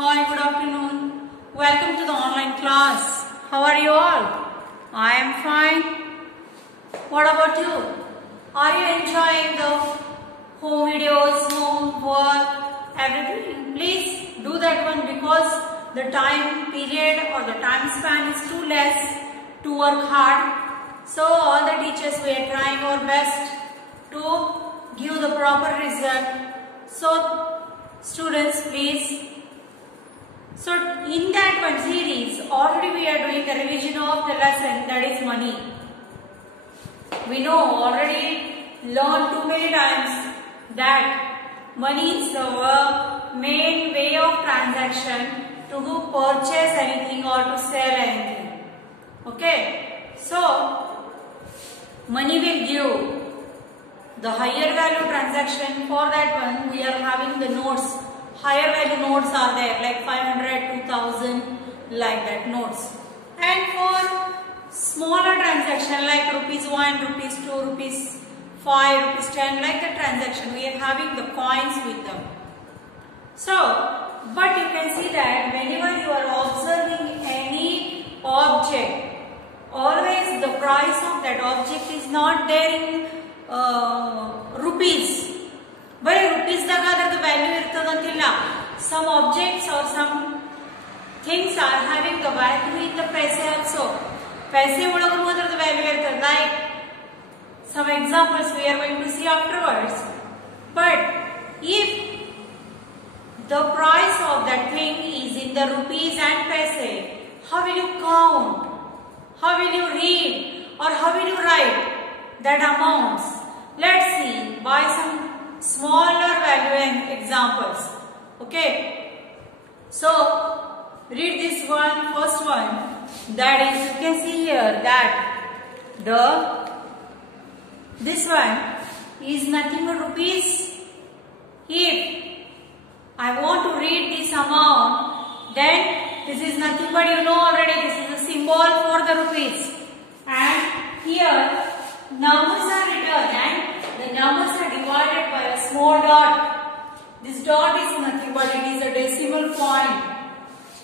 Hi, good afternoon. Welcome to the online class. How are you all? I am fine. What about you? Are you enjoying the home videos, home work, everything? Please do that one because the time period or the time span is too less to work hard. So all the teachers, we are trying our best to give the proper result. So students, please. So in that one series, already we are doing the revision of the lesson, that is money. We know already learned too many times that money is the main way of transaction to purchase anything or to sell anything. Okay. So money will give the higher value transaction. For that one we are having the notes. Higher value notes are there like 500, 2000 like that notes. And for smaller transaction like rupees 1, rupees 2, rupees 5, rupees 10 like the transaction, we are having the coins with them. So, but you can see that whenever you are observing any object, always the price of that object is not there in rupees. But rupees daga the value irtadantilla. Some objects or some things are having the value in the paise also. Paise olagu matra the value irtad. Like some examples we are going to see afterwards. But if the price of that thing is in the rupees and paise, how will you count? How will you read? Or how will you write that amounts? Let's see by some smaller value examples. Okay. So read this one, first one. That is, you can see here that this one is nothing but rupees. If I want to read this amount, then this is nothing but you know already this is a symbol for the rupees. And here numbers are written and the numbers are divided by a small dot. This dot is nothing but it is a decimal point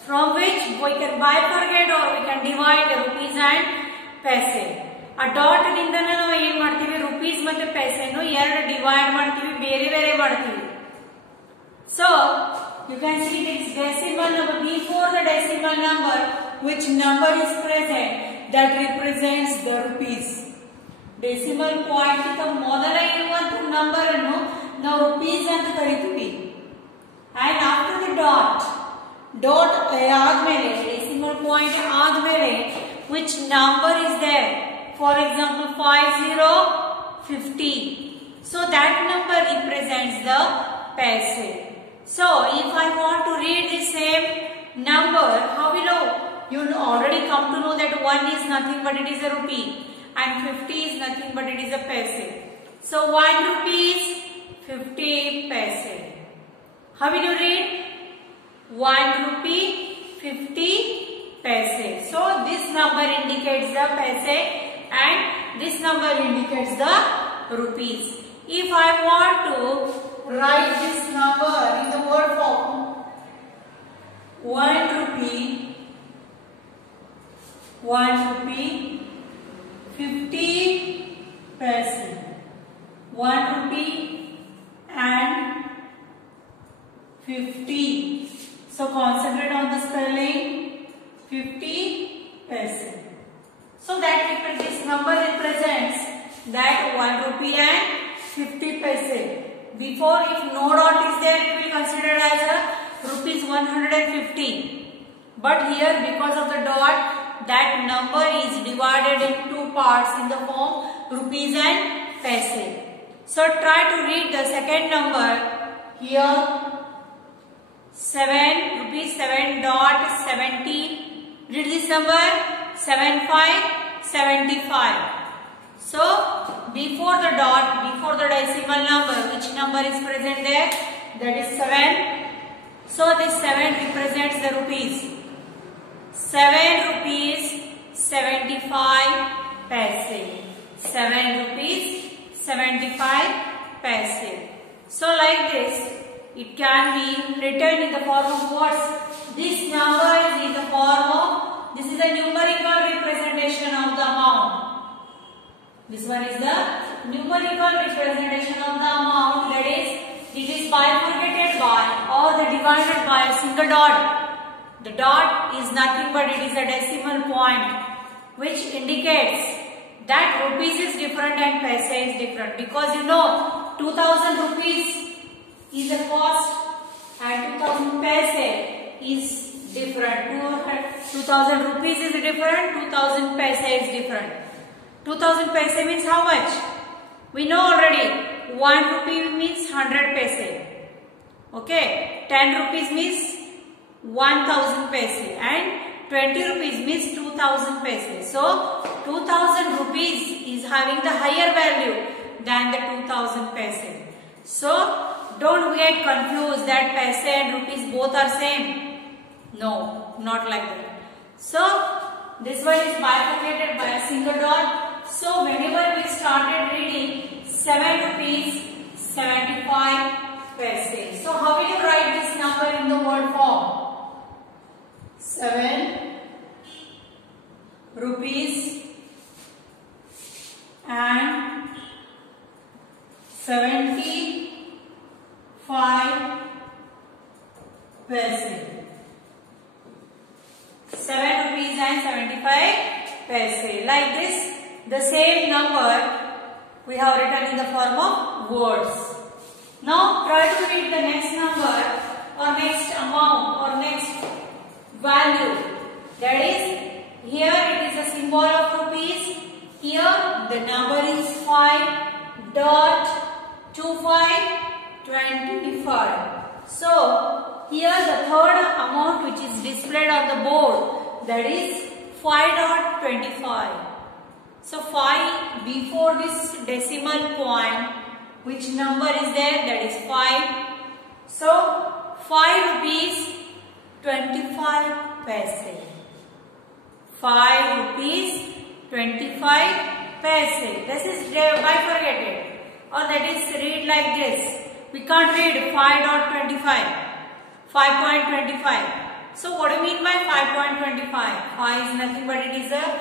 from which we can bifurcate or we can divide the rupees and paise. A dot ನಿಂದ ನಾವು ಏನು ಮಾಡ್ತೀವಿ rupees ಮತ್ತೆ paise ಅನ್ನು ಎರಡು divide ಮಾಡ್ತೀವಿ ಬೇರೆ ಬೇರೆ ಮಾಡ್ತೀವಿ. So you can see this decimal number before the decimal number, which number is present, that represents the rupees. Decimal point ಗಿಂತ ಮೊದಲ ಇರುವಂತ ನಂಬರ್ ಅನ್ನು ನಾವು rupees ಅಂತ ಕರೀತೀವಿ. And after the dot ಆದ್ಮೇಲೆ decimal point ಆದ್ಮೇಲೆ which number is there? For example 50. So that number represents the paise. So if I want to read the same number, how will you already come to know that 1 is nothing but it is a rupee and 50 is nothing but it is a paise. So 1 rupees 50 paise. How will you read? 1 rupee 50 paise. So this number indicates the paise and this number indicates the rupees. If I want to write this number in the word form, 1 rupee 50 paise. 1 rupee and 50. So concentrate on the spelling. 50 paise. So that this number represents that 1 rupee and 50 paise. Before, if no dot is there, it will be considered as a rupees 150. But here, because of the dot, that number is divided in two parts in the form rupees and paise. So try to read the second number here. 7 Read this number 75. So before the dot, before the decimal number, which number is present there? That is 7. So this 7 represents the rupees. 7 rupees 75 paise. 7 rupees 75 paise. So like this, it can be written in the form of words. This number is in the form of, this is a numerical representation of the amount. This one is the numerical representation of the amount, that is, it is bifurcated by or the divided by a single dot. The dot is nothing but it is a decimal point which indicates that rupees is different and paise is different, because you know 2000 rupees is a cost and 2000 paise is different. 2000 rupees is different, 2000 paise is different. 2000 paise means how much? We know already. 1 rupee means 100 paise. Okay. 10 rupees means 1000 paise and 20 rupees means 2000 paise. So 2000 rupees is having the higher value than the 2000 paise. So don't get confused that paise and rupees both are same. No, not like that. So this one is bifurcated by a single dot. So whenever we started reading 7 rupees 75 paise. So how will you write this number in the word form? 7 rupees and 75 paise. 7 rupees and 75 paise. Like this, the same number we have written in the form of words. Now try to read the next number or next amount or next value. That is, here it is a symbol of rupees. Here the number is 5.2525. So here the third amount which is displayed on the board, that is 5.25. So 5 before this decimal point, which number is there? That is 5. So 5 rupees 25 paise. 5 rupees 25 paise. This is bifurcated, or that is read like this. We can't read 5.25. 5.25. So what do you mean by 5.25? 5 is nothing but it is a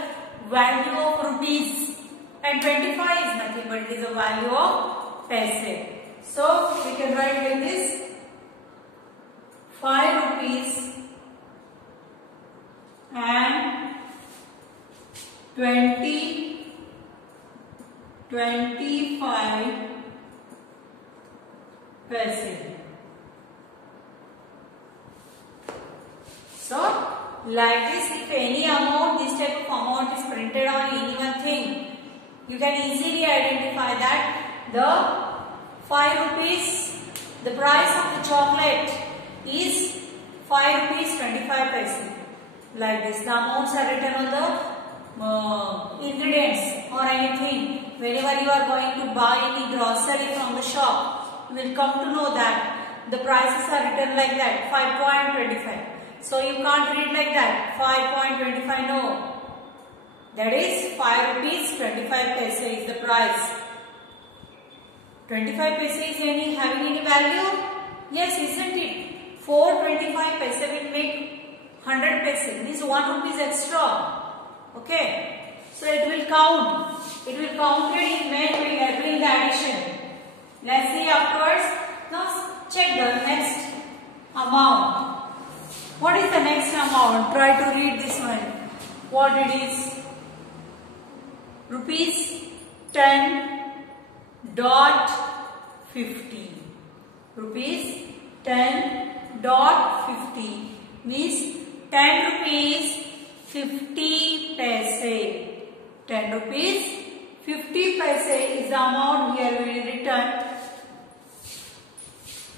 value of rupees, and 25 is nothing but it is a value of paise. So we can write like this: 5 rupees and 25 paise. So like this, if any amount, this type of amount is printed on any one thing, you can easily identify that the 5 rupees, the price of the chocolate is 5 rupees 25 paise. Like this, the amounts are written on the ingredients or anything. Whenever you are going to buy any grocery from the shop, you will come to know that the prices are written like that, 5.25. So you can't read like that, 5.25, no. That is 5 rupees 25 paise is the price. 25 paise is having any value? Yes, isn't it? 4.25 paise will make 100 paise. Means 1 rupees extra. Okay. So it will count. It will count it when doing the addition. Let's see afterwards. Now check the next amount. What is the next amount? Try to read this one. What it is? Rupees 10.50. Rupees 10.50 means 10 rupees 50 paise. 10 rupees 50 paise is the amount here will be written,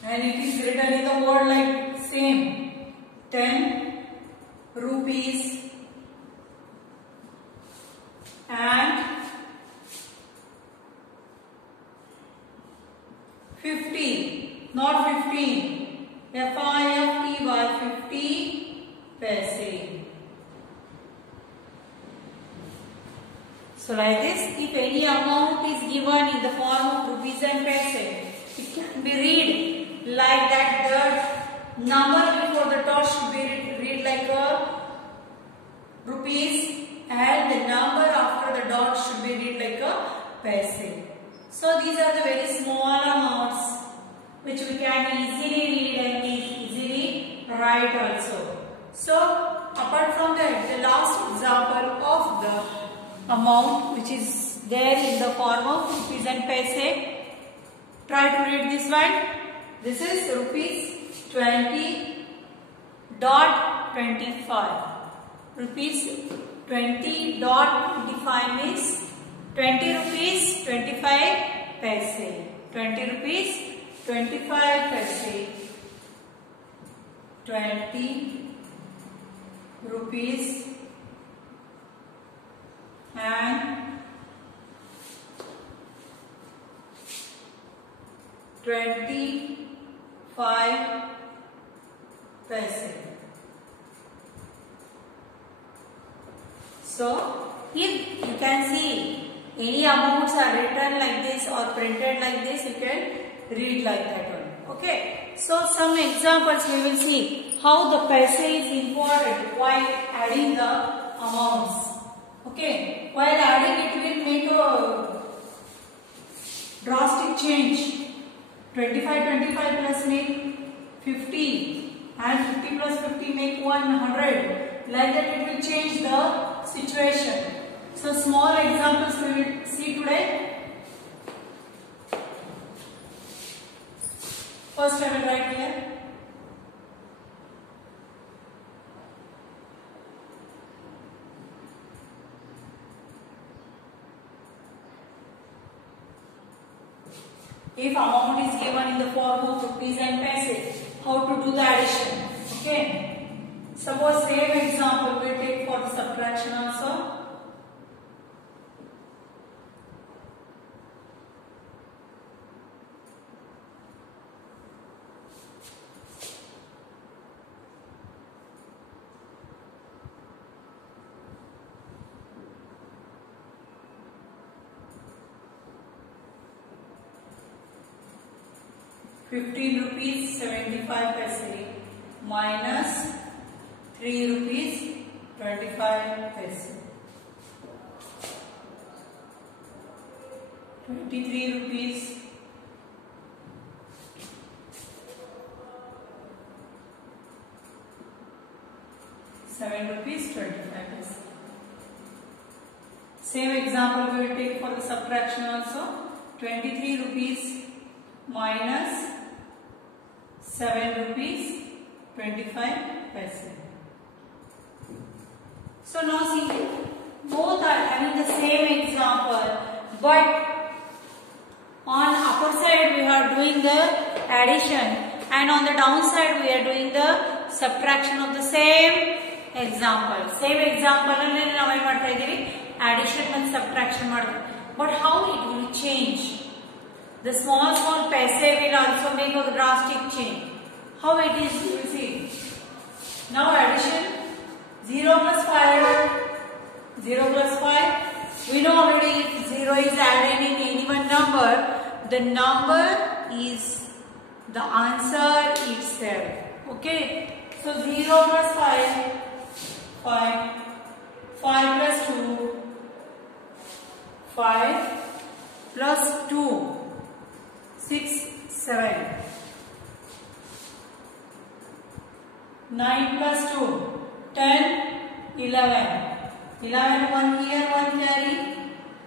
and it is written in the word like same. 10 rupees and 50, not 15. FIFTY 50 paise. So like this, if any amount is given in the form of rupees and paise, it can be read like that. The number before the dot should be read like a rupees, and the number after the dot should be read like a paise. So these are the very small amounts which we can easily read and easily write also. So apart from that, the last example of the amount which is there in the form of rupees and paise. Try to read this one. This is rupees 20.25. Rupees 20.25 means 20 rupees 25 paise. 20 rupees 25 paise. 20 rupees and 25 paise. So, if you can see any amounts are written like this or printed like this, you can read like that one. Okay. So, some examples we will see how the paise is important while adding the amounts. Okay. While adding it will make a drastic change. 25 plus make 50 and 50 plus 50 make 100. Like that it will change the situation. So small examples we will see today. First I will write here. If amount is given in the form of rupees and paise, how to do the addition? Okay. Suppose same example we take for the subtraction also. ₹15 75 paise minus 3 rupees 25 paise. 23 rupees 7 rupees 25 paise. Same example we will take for the subtraction also. 23 rupees minus 7 rupees 25 paise. So now see, both are having the same example, but on upper side we are doing the addition and on the downside we are doing the subtraction of the same example. Same example alli ನಾವು ಏನು ಮಾಡ್ತಾ ಇದೀವಿ, addition and subtraction ಮಾಡ್ತೀವಿ. But how it will change? The small paise will also make a drastic change. How it is, you will see. Now addition, 0 plus 5, 0 plus 5. We know already if 0 is added in any one number, the number is the answer itself. Okay. So 0 plus 5, 5. 5 plus 2, 5 plus 2. 6, 7. 9 plus 2, 10, 11. 11, 1 here, 1 carry.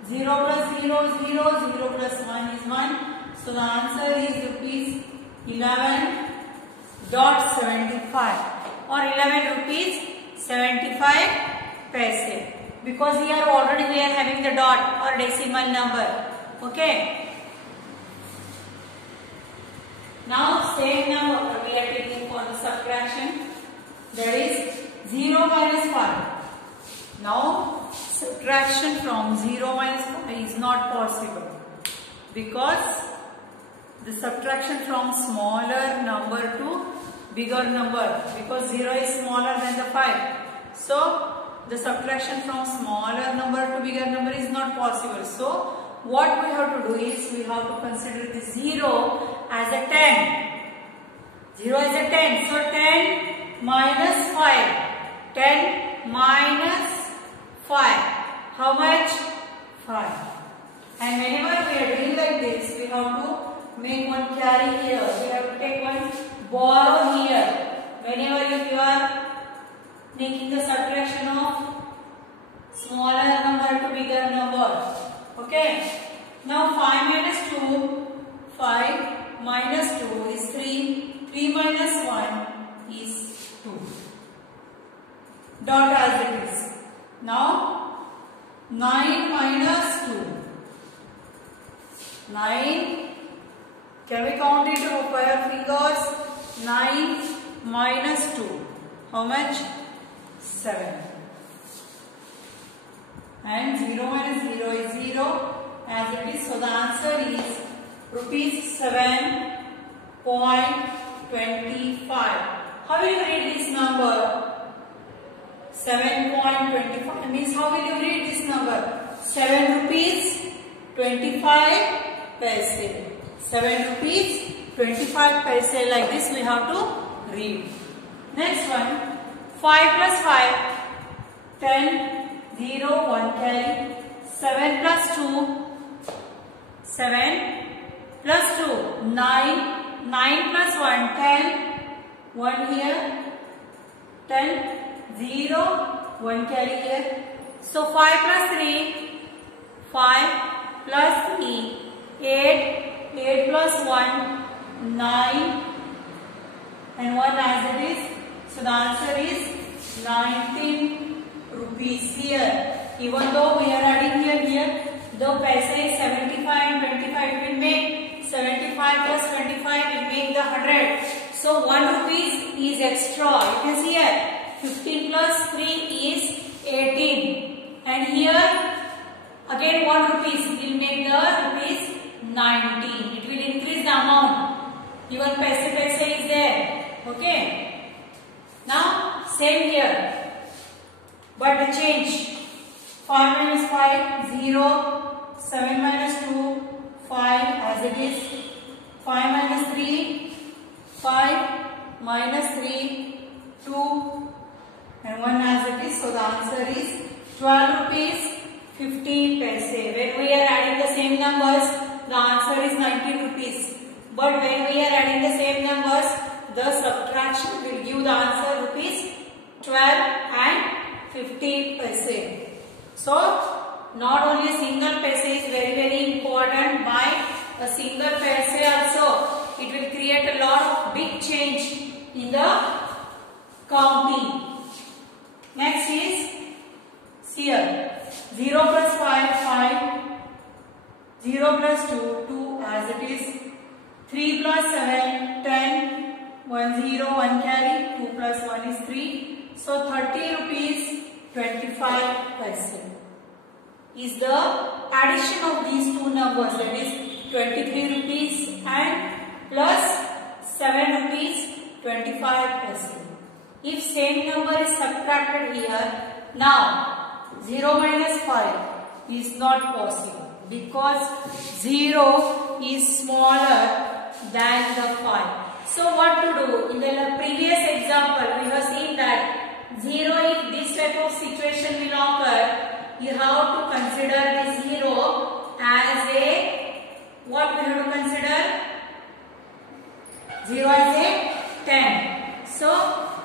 0 plus 0, 0. 0 plus 1 is 1. So the answer is rupees 11.75 or 11 rupees 75 paise. Because here already we are having the dot or decimal number. Okay. Now same number we are taking for the subtraction, that is 0 minus 5. Now subtraction from 0 minus 5 is not possible because the subtraction from smaller number to bigger number, because 0 is smaller than the 5. So the subtraction from smaller number to bigger number is not possible. So what we have to do is we have to consider the 0 as a 10. 0 is a 10. So 10 minus 5. 10 minus 5. How much? 5. And whenever we are doing like this, we have to make one carry here. We have to take one borrow here. Whenever you are making the subtraction of smaller number to bigger number. Okay. Now 5 minus 2. 5 minus 2 is 3. 3 minus 1 is 2. Dot as it is. Now 9 minus 2. 9. Can we count it by our fingers? 9 minus 2. How much? 7. And 0 minus 0 is 0 as it is. So the answer is rupees 7.25. How will you read this number? 7.25 means how will you read this number? 7 rupees 25 paise. 7 rupees 25 paise, like this we have to read. Next one, 5 plus 5, 10, 0, 1 carry, 7 plus 2, 7 plus 2, 9, 9 plus 1, 10, 1 here, 10, 0, 1 carry here. So 5 plus 3, 5 plus 3, 8, 8 plus 1, 9 and 1 as it is. So the answer is 19 rupees here. Even though we are adding here, the paisa is 75 and 25, it will make 75 plus 25 will make the 100. So 1 rupees is extra. You can see here 15 plus 3 is 18. And here again 1 rupees will make the rupees 19. It will increase the amount. Even paisa is there. Okay. Now same here. But the change. 5 minus 5, 0. 7 minus 2, 5 as it is. 5 minus 3, 5 minus 3, 2 and 1 as it is. So the answer is 12 rupees 50 paise. When we are adding the same numbers, the answer is 19 rupees. But when we are adding the same numbers, the subtraction will give the answer rupees 12 and 50 paise. So not only a single paise is very important, by a single paise also it will create a lot of big change in the counting. Next is here 0 plus 5, 5, 0 plus 2, 2 as it is, 3 plus 7, 10, 1 0, 1 carry, 2 plus 1 is 3. So 30 rupees 25 paise is the addition of these two numbers, that is 23 rupees and plus 7 rupees 25 paise. If same number is subtracted here, now 0 minus 5 is not possible because 0 is smaller than the 5. So what to do? In the previous example, we have seen that 0, if this type of situation will occur, you have to consider the 0 as a, what we have to consider? 0 as a 10. So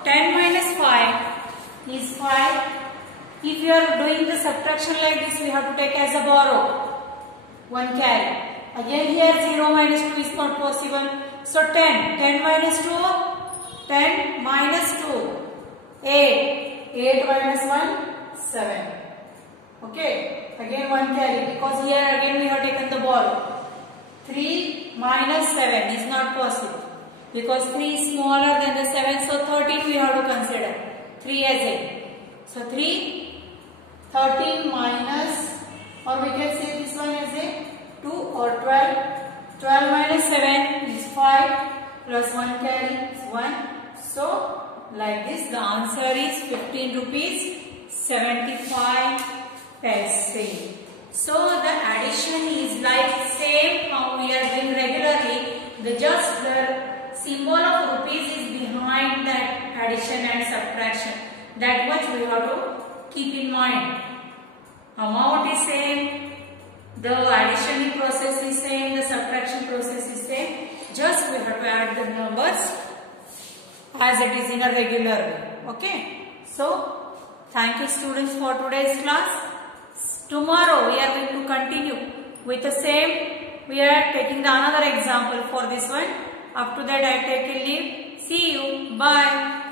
10 minus 5 is 5. If you are doing the subtraction like this, we have to take as a borrow. 1 carry. Again here 0 minus 2 is not possible. So 10. 10 minus 2. 10 minus 2. 8. 8 minus 1. 7. Okay. Again 1 carry. Because here again we have taken the borrow. 3 minus 7 is not possible. Because 3 is smaller than the 7. So 13 we have to consider. 3 as a. So 13 minus, or we can say this one as a 2 or 12. 12 minus 7 is 5 plus 1 carry is 1. So like this the answer is 15 rupees 75 paise. So the addition is like same how we are doing regularly. The symbol of rupees is behind that addition and subtraction. That much we have to keep in mind. Amount is same, the addition process is same, the subtraction process is same. Just we have to add the numbers as it is in a regular way. Okay. So, thank you students for today's class. Tomorrow we are going to continue with the same. We are taking the another example for this one. Up to that I take a leave. See you. Bye.